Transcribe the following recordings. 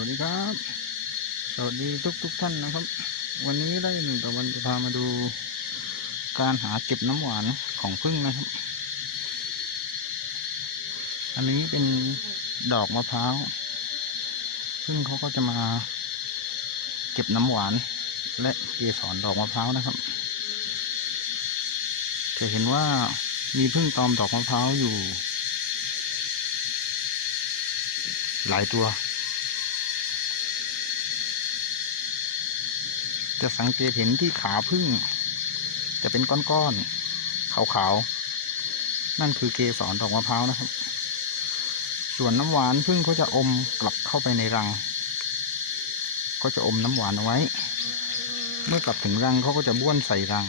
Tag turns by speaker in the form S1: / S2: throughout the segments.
S1: วัสดีครับ สวัสดีทุกทุกๆท่านนะครับ วันนี้ได้หนึ่งตะวันจะพามาดู การหาเก็บน้ำหวานของพึ่งนะครับ อันนี้เป็นดอกมะพร้าวพึ่งเขาก็จะมาเก็บน้ำหวาน และเกสรดอกมะพร้าวนะครับ จะเห็นว่ามีพึ่งตอมดอกมะพร้าวอยู่ หลายตัว จะสังเกตเห็นที่ขาพึ่ง จะเป็นก้อนๆขาวๆ นั่นคือเกสรดอกมะพร้าวนะครับ ส่วนน้ำหวานพึ่งเขาจะอมกลับเข้าไปในรังก็จะอมน้ำหวานเอาไว้ เมื่อกลับถึงรังเขาก็จะบ้วนใส่รัง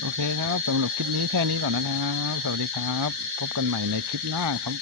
S1: โอเคครับสำหรับคลิปนี้แค่นี้ก่อนนะครับ สวัสดีครับ พบกันใหม่ในคลิปหน้าครับ